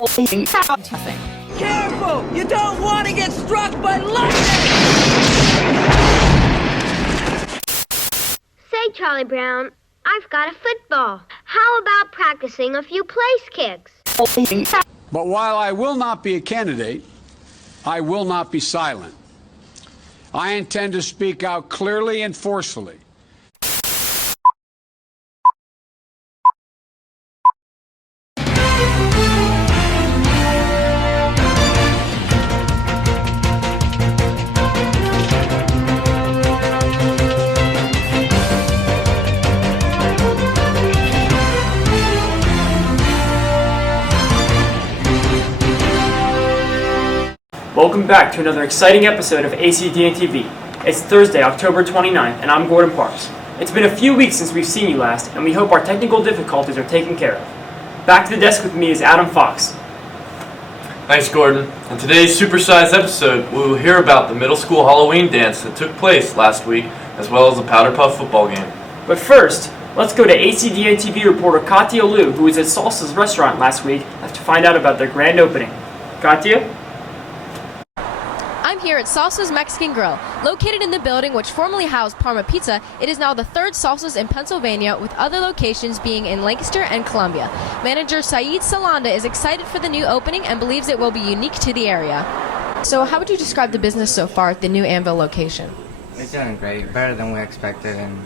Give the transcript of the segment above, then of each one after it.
Nothing. Careful! You don't want to get struck by lightning! Say, Charlie Brown, I've got a football. How about practicing a few place kicks? But while I will not be a candidate, I will not be silent. I intend to speak out clearly and forcefully. Welcome back to another exciting episode of ACDN-TV. It's Thursday, October 29th, and I'm Gordon Parks. It's been a few weeks since we've seen you last, and we hope our technical difficulties are taken care of. Back to the desk with me is Adam Fox. Thanks, Gordon. In today's supersized episode, we will hear about the middle school Halloween dance that took place last week, as well as the Powder Puff football game. But first, let's go to ACDN-TV reporter Katya Liu, who was at Salsa's restaurant last week, to find out about their grand opening. Katya? I'm here at Salsa's Mexican Grill. Located in the building which formerly housed Parma Pizza, it is now the third Salsa's in Pennsylvania, with other locations being in Lancaster and Columbia. Manager Saeed Salanda is excited for the new opening and believes it will be unique to the area. So how would you describe the business so far at the new Annville location? It's doing great, better than we expected, and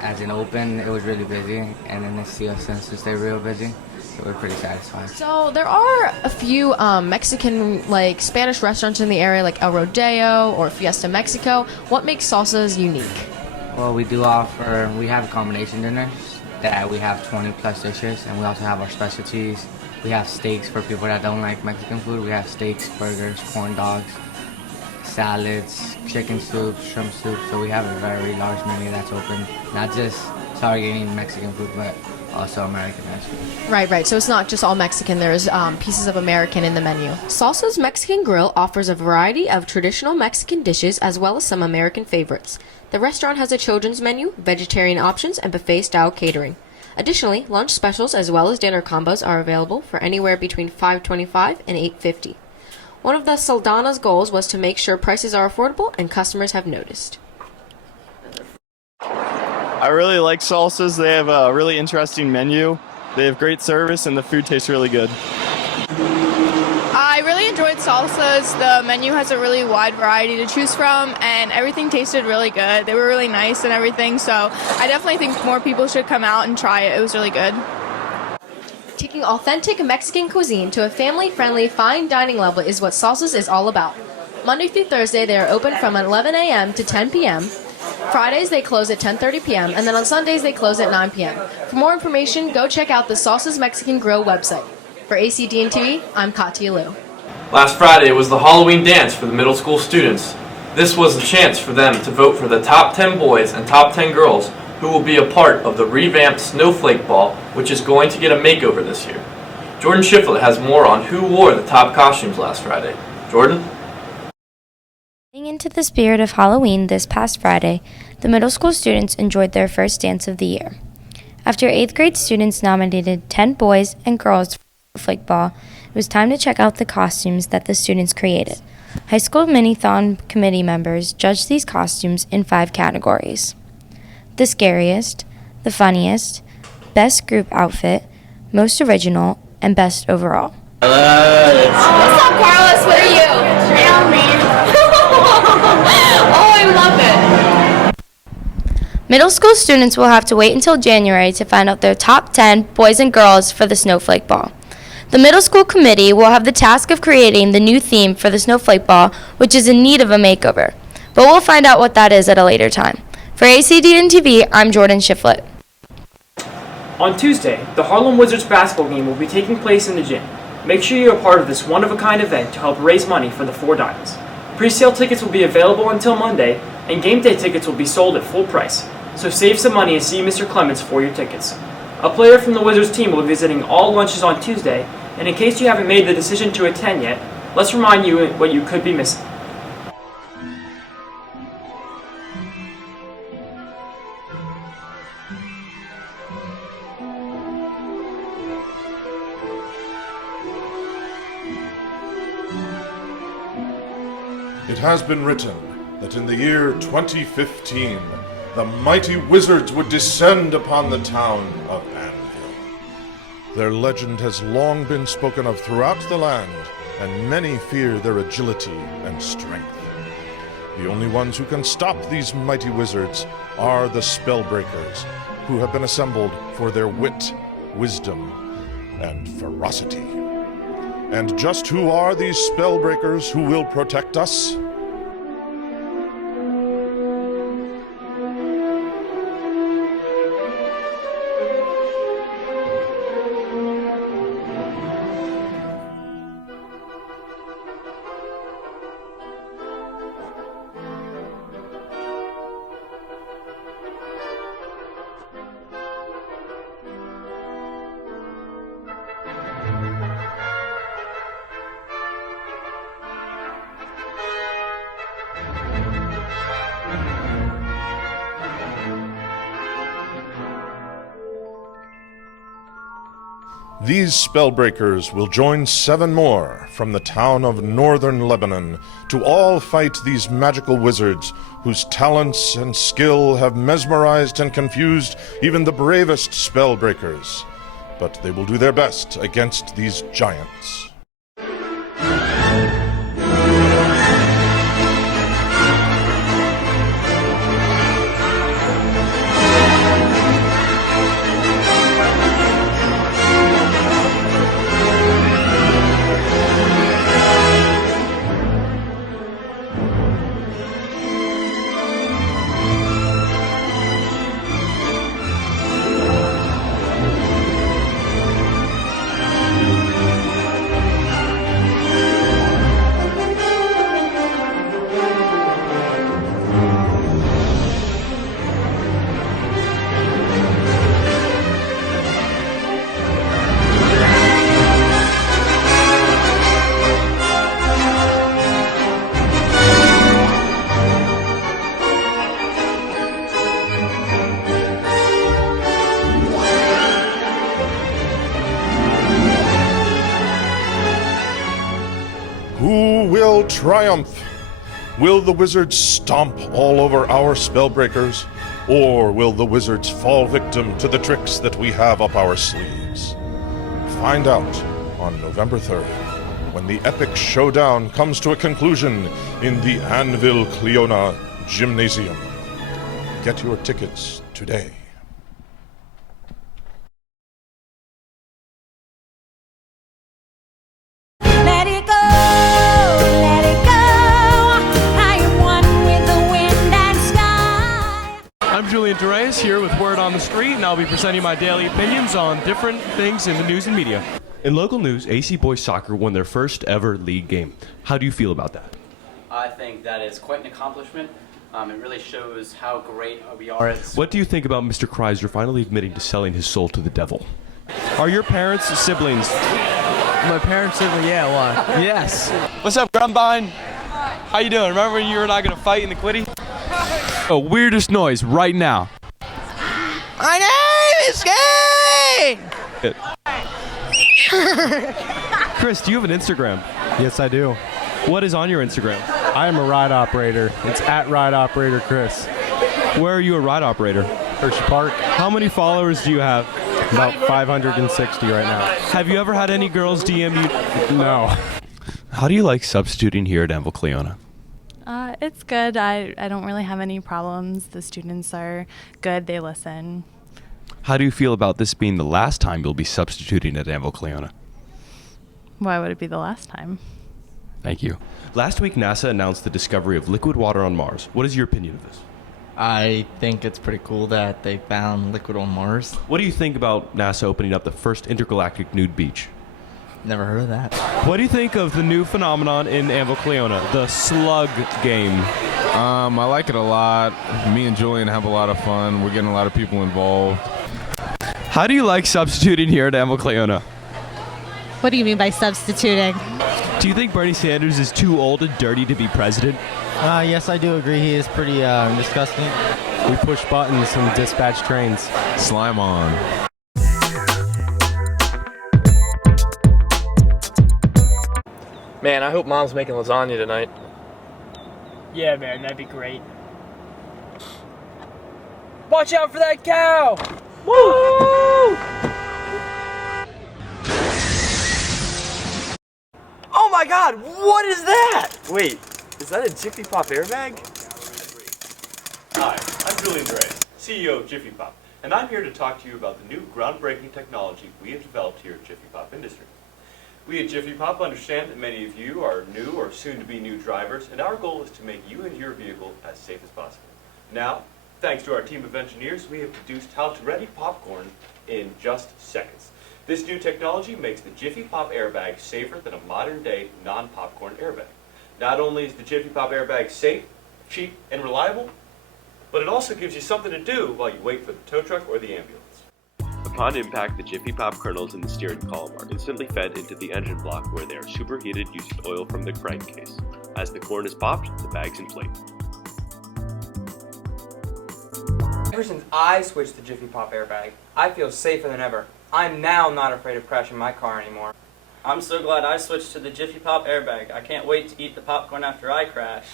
as an open, it was really busy, and then this year since to stay real busy. So we're pretty satisfied. So there are a few Mexican, like Spanish restaurants in the area, like El Rodeo or Fiesta Mexico. What makes Salsa's unique? Well, we have combination dinners that we have 20 plus dishes, and we also have our specialties. We have steaks for people that don't like Mexican food. We have steaks, burgers, corn dogs, salads, chicken soup, shrimp soup. So we have a very large menu that's open, not just targeting Mexican food, but also American food. Right. So it's not just all Mexican. There's pieces of American in the menu. Salsa's Mexican Grill offers a variety of traditional Mexican dishes as well as some American favorites. The restaurant has a children's menu, vegetarian options, and buffet-style catering. Additionally, lunch specials as well as dinner combos are available for anywhere between $5.25 and $8.50. One of the Saldana's goals was to make sure prices are affordable and customers have noticed. I really like Salsa's. They have a really interesting menu. They have great service, and the food tastes really good. I really enjoyed Salsa's. The menu has a really wide variety to choose from, and everything tasted really good. They were really nice and everything, so I definitely think more people should come out and try it. It was really good. Taking authentic Mexican cuisine to a family-friendly fine dining level is what Salsa's is all about. Monday through Thursday, they are open from 11 a.m. to 10 p.m., Fridays they close at 10:30 p.m. and then on Sundays they close at 9 p.m. For more information, go check out the Salsa's Mexican Grill website. For ACDN-TV, I'm Katya Liu. Last Friday was the Halloween dance for the middle school students. This was a chance for them to vote for the top 10 boys and top 10 girls who will be a part of the revamped Snowflake Ball, which is going to get a makeover this year. Jordan Shiflett has more on who wore the top costumes last Friday. Jordan? Heading into the spirit of Halloween this past Friday, the middle school students enjoyed their first dance of the year. After 8th grade students nominated 10 boys and girls for Snowflake Ball, it was time to check out the costumes that the students created. High school mini-thon committee members judged these costumes in 5 categories: the scariest, the funniest, best group outfit, most original, and best overall. What's up, Carlos? What are you? Oh, I love it. Middle school students will have to wait until January to find out their top 10 boys and girls for the Snowflake Ball. The middle school committee will have the task of creating the new theme for the Snowflake Ball, which is in need of a makeover. But we'll find out what that is at a later time. For ACDN-TV, I'm Jordan Shiflett. On Tuesday, the Harlem Wizards basketball game will be taking place in the gym. Make sure you're a part of this one-of-a-kind event to help raise money for the Four Diamonds. Pre-sale tickets will be available until Monday, and game day tickets will be sold at full price. So save some money and see Mr. Clements for your tickets. A player from the Wizards team will be visiting all lunches on Tuesday, and in case you haven't made the decision to attend yet, let's remind you what you could be missing. It has been written that in the year 2015, the mighty wizards would descend upon the town of Annville. Their legend has long been spoken of throughout the land, and many fear their agility and strength. The only ones who can stop these mighty wizards are the Spellbreakers, who have been assembled for their wit, wisdom, and ferocity. And just who are these Spellbreakers who will protect us? These Spellbreakers will join 7 more from the town of northern Lebanon to all fight these magical wizards whose talents and skill have mesmerized and confused even the bravest Spellbreakers. But they will do their best against these giants. Who will triumph? Will the wizards stomp all over our Spellbreakers? Or will the wizards fall victim to the tricks that we have up our sleeves? Find out on November 3rd, when the epic showdown comes to a conclusion in the Annville-Cleona Gymnasium. Get your tickets today. Let it go, let it go. I am one with the wind and sky. I'm Julian Torres here with Word on the Street, and I'll be presenting my daily opinions on different things in the news and media. In local news, AC Boys Soccer won their first ever league game. How do you feel about that? I think that is quite an accomplishment. It really shows how great we are. What do you think about Mr. Kreiser finally admitting to selling his soul to the devil? Are your parents siblings? My parents said, yeah, why? Yes. What's up, Grumbine? How you doing? Remember when you were not going to fight in the quitty? Oh, weirdest noise right now. My name is Kane! Chris, do you have an Instagram? Yes, I do. What is on your Instagram? I am a ride operator. It's at Ride Operator Chris. Where are you a ride operator? Hershey Park. How many followers do you have? About 560 right now. Have you ever had any girls DM you? No. How do you like substituting here at Annville-Cleona? It's good. I don't really have any problems. The students are good. They listen. How do you feel about this being the last time you'll be substituting at Annville-Cleona? Why would it be the last time? Thank you. Last week, NASA announced the discovery of liquid water on Mars. What is your opinion of this? I think it's pretty cool that they found liquid on Mars. What do you think about NASA opening up the first intergalactic nude beach? Never heard of that. What do you think of the new phenomenon in Annville-Cleona, the slug game? I like it a lot. Me and Julian have a lot of fun. We're getting a lot of people involved. How do you like substituting here at Annville-Cleona? What do you mean by substituting? Do you think Bernie Sanders is too old and dirty to be president? Yes, I do agree. He is pretty disgusting. We push buttons and dispatch trains. Slime on. Man, I hope Mom's making lasagna tonight. Yeah, man, that'd be great. Watch out for that cow! Woo! Oh my god, what is that? Wait, is that a Jiffy Pop airbag? Hi, I'm Julian Gray, CEO of Jiffy Pop, and I'm here to talk to you about the new groundbreaking technology we have developed here at Jiffy Pop Industries. We at Jiffy Pop understand that many of you are new or soon-to-be new drivers, and our goal is to make you and your vehicle as safe as possible. Now, thanks to our team of engineers, we have produced how-to-ready popcorn in just seconds. This new technology makes the Jiffy Pop airbag safer than a modern-day non-popcorn airbag. Not only is the Jiffy Pop airbag safe, cheap, and reliable, but it also gives you something to do while you wait for the tow truck or the ambulance. Upon impact, the Jiffy Pop kernels in the steering column are instantly fed into the engine block where they are superheated using oil from the crankcase. As the corn is popped, the bags inflate. Ever since I switched to Jiffy Pop airbag, I feel safer than ever. I'm now not afraid of crashing my car anymore. I'm so glad I switched to the Jiffy Pop airbag. I can't wait to eat the popcorn after I crash.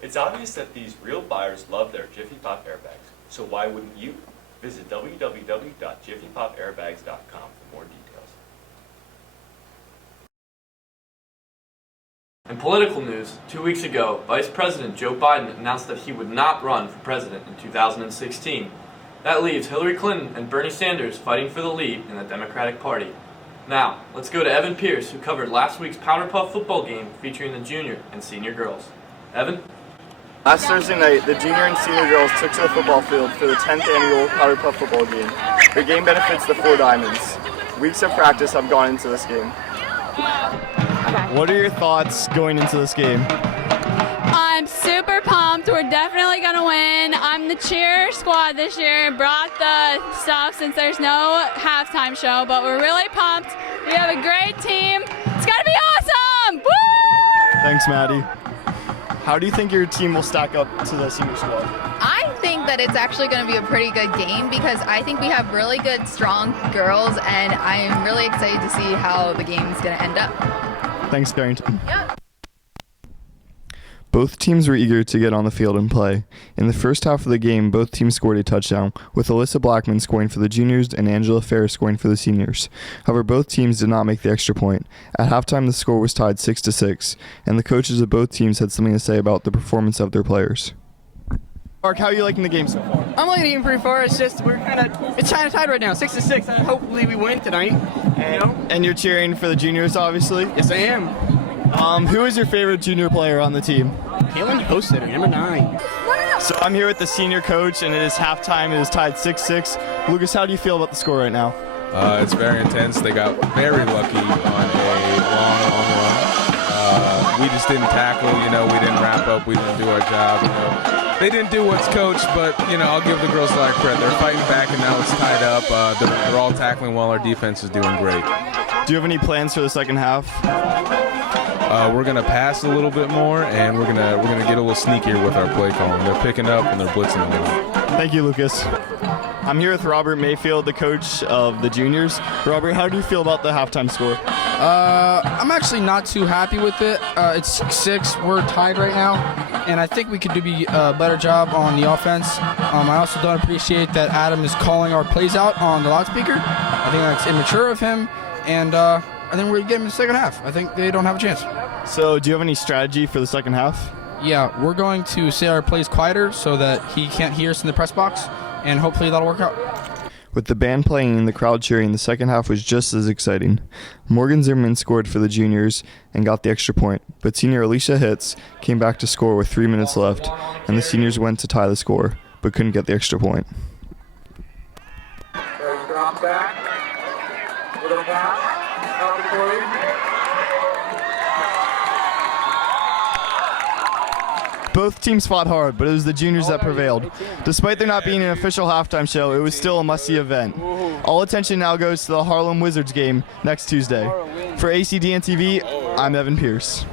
It's obvious that these real buyers love their Jiffy Pop airbags, so why wouldn't you? Visit www.jiffypopairbags.com for more details. In political news, 2 weeks ago, Vice President Joe Biden announced that he would not run for president in 2016. That leaves Hillary Clinton and Bernie Sanders fighting for the lead in the Democratic Party. Now, let's go to Evan Pierce, who covered last week's Powder Puff football game featuring the junior and senior girls. Evan? Last Thursday night, the junior and senior girls took to the football field for the 10th annual Powder Puff football game. The game benefits the Four Diamonds. Weeks of practice have gone into this game. What are your thoughts going into this game? I'm super pumped. We're definitely going to win. I'm the cheer squad this year. Brought the stuff since there's no halftime show, but we're really pumped. We have a great team. It's going to be awesome! Woo! Thanks, Maddie. How do you think your team will stack up to the senior squad? I think that it's actually going to be a pretty good game because I think we have really good, strong girls, and I'm really excited to see how the game's going to end up. Thanks, Barrington. Yep. Both teams were eager to get on the field and play. In the first half of the game, both teams scored a touchdown, with Alyssa Blackman scoring for the juniors and Angela Ferris scoring for the seniors. However, both teams did not make the extra point. At halftime, the score was tied 6-6, and the coaches of both teams had something to say about the performance of their players. Mark, how are you liking the game so far? I'm liking the game pretty far. It's just it's kind of tied right now, 6-6. And hopefully we win tonight. And you're cheering for the juniors, obviously? Yes, I am. Who is your favorite junior player on the team? Kaylin Hostetter, number 9. So I'm here with the senior coach, and it is halftime. It is tied 6-6. Lucas, how do you feel about the score right now? It's very intense. They got very lucky on a long run. We just didn't tackle, we didn't wrap up, we didn't do our job, They didn't do what's coached, but, I'll give the girls a lot of credit. They're fighting back, and now it's tied up. They're all tackling well. Our defense is doing great. Do you have any plans for the second half? We're gonna pass a little bit more, and we're gonna get a little sneakier with our play calling. They're picking up and they're blitzing a little. Thank you, Lucas. I'm here with Robert Mayfield, the coach of the juniors. Robert, how do you feel about the halftime score? I'm actually not too happy with it. It's 6-6. We're tied right now, and I think we could do a better job on the offense. I also don't appreciate that Adam is calling our plays out on the loudspeaker. I think that's immature of him, and I think we're going to get him in the second half. I think they don't have a chance. So, do you have any strategy for the second half? Yeah, we're going to say our plays quieter so that he can't hear us in the press box, and hopefully that'll work out. With the band playing and the crowd cheering, the second half was just as exciting. Morgan Zimmerman scored for the juniors and got the extra point, but senior Alicia Hitz came back to score with 3 minutes left, and the seniors went to tie the score, but couldn't get the extra point. Drop back. Little pass. Both teams fought hard, but it was the juniors that prevailed. Despite there not being an official halftime show, it was still a must-see event. All attention now goes to the Harlem Wizards game next Tuesday. For ACDN-TV, I'm Evan Pierce.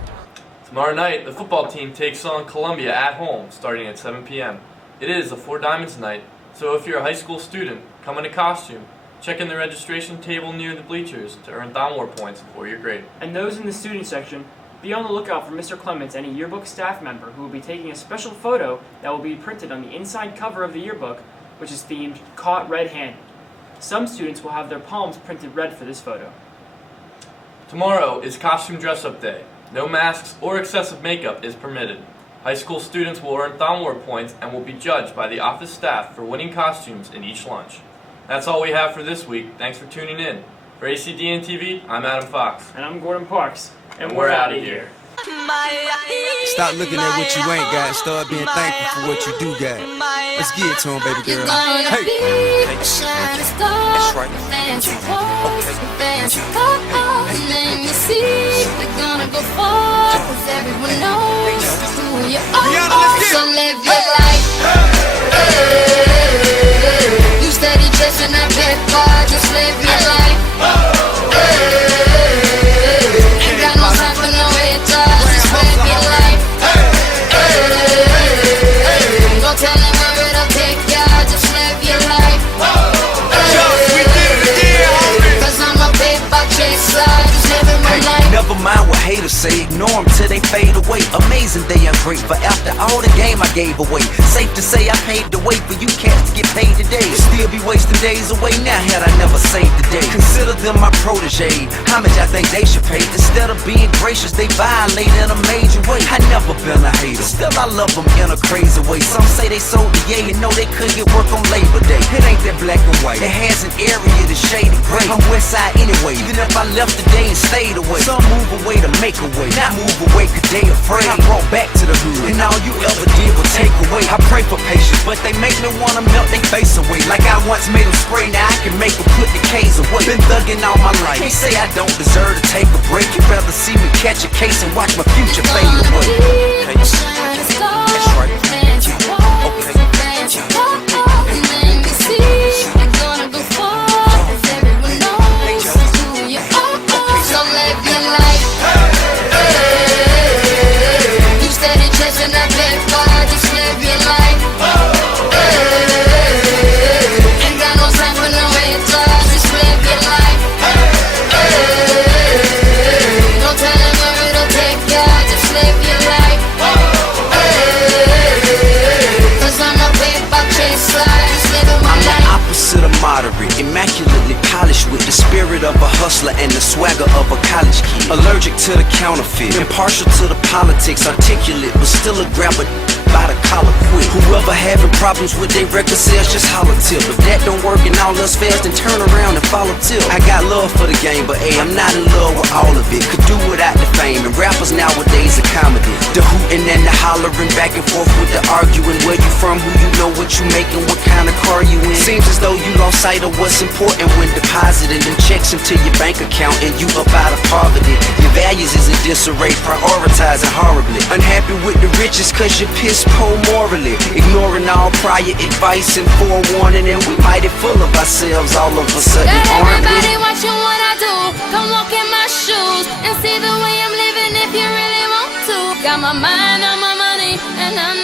Tomorrow night, the football team takes on Columbia at home, starting at 7 p.m. It is a Four Diamonds night, so if you're a high school student, come in a costume. Check in the registration table near the bleachers to earn Thomwar points for your grade. And those in the student section, Be on the lookout for Mr. Clements and a yearbook staff member who will be taking a special photo that will be printed on the inside cover of the yearbook, which is themed Caught Red-Handed. Some students will have their palms printed red for this photo. Tomorrow is costume dress-up day. No masks or excessive makeup is permitted. High school students will earn Thomlord points and will be judged by the office staff for winning costumes in each lunch. That's all we have for this week. Thanks for tuning in. For ACDN-TV, I'm Adam Fox. And I'm Gordon Parks. And we're out of here. Stop looking at what you ain't got and start being thankful for what you do got. Let's get it to him, baby girl. Hey. That's right. And then you see they're gonna go far, 'cause everyone knows who you are. So live your life. You steady chasing that big bar, just live your life. Ain't got no time for no haters, just live your life. Don't tell them where it'll take ya, just live your life. 'Cause I'm a paper chaser, just living my life. Never mind what haters say, ignore them till they fade away. Amazing they are grateful after all the game I gave away. Safe to say I paved the way for you cats to get paid today. Still be wasting days away now had I never saved the day. Consider them my protege, how much I think they should pay. Instead of being gracious, they violate in a major way. I never been a hater, still I love them in a crazy way. Some say they sold the yay and know they couldn't get work on Labor Day. It ain't that black and white, it has an area that's shaded gray. I'm west side anyway, even if I left today and stayed away. Some move away to make a way, not move away 'cause they afraid. I brought back to the hood, and all you ever did was take away. I pray for patience, but they make me wanna melt their face away. Like I once made them spray, now I can make them put the K's away. Been thugging all my life, can't say I don't deserve to take a break. You'd rather see me catch a case and watch my future fade away. Hey. That's right. Okay. And then you see they're gonna go far, 'cause everyone knows who you are. So live your life. You steady chasing that big bar, just live your life. Ain't got no time for no haters, just live your life. Don't tell them where it'll take ya, just live your life. 'Cause I'm a paper chaser, just living my life. Opposite of moderate, immaculately polished with the spirit of a hustler and the swagger of a college kid. Allergic to the counterfeit, impartial to the politics, articulate but still a grabber by the collar quick. Whoever having problems with their record sales, just holler tip. If that don't work and all else fails, then turn around and follow tip. I got love for the game, but hey, I'm not in love with all of it. Could do without the fame, and rappers nowadays are comedy. The hooting and the hollering, back and forth with the arguing. Where you from, who you know, what you making, what kind of car you in. Seems as though you lost sight of what's important when depositing them checks into your bank account and you up out of poverty. Your values is in disarray, prioritizing horribly. Unhappy with the riches 'cause you're piss poor morally. Ignoring all prior advice and forewarning, and we mighty full of ourselves all of a sudden, Got aren't everybody we? watching what I do. Come walk in my shoes and see the way I'm living if you really want to. Got my mind on my money and I'm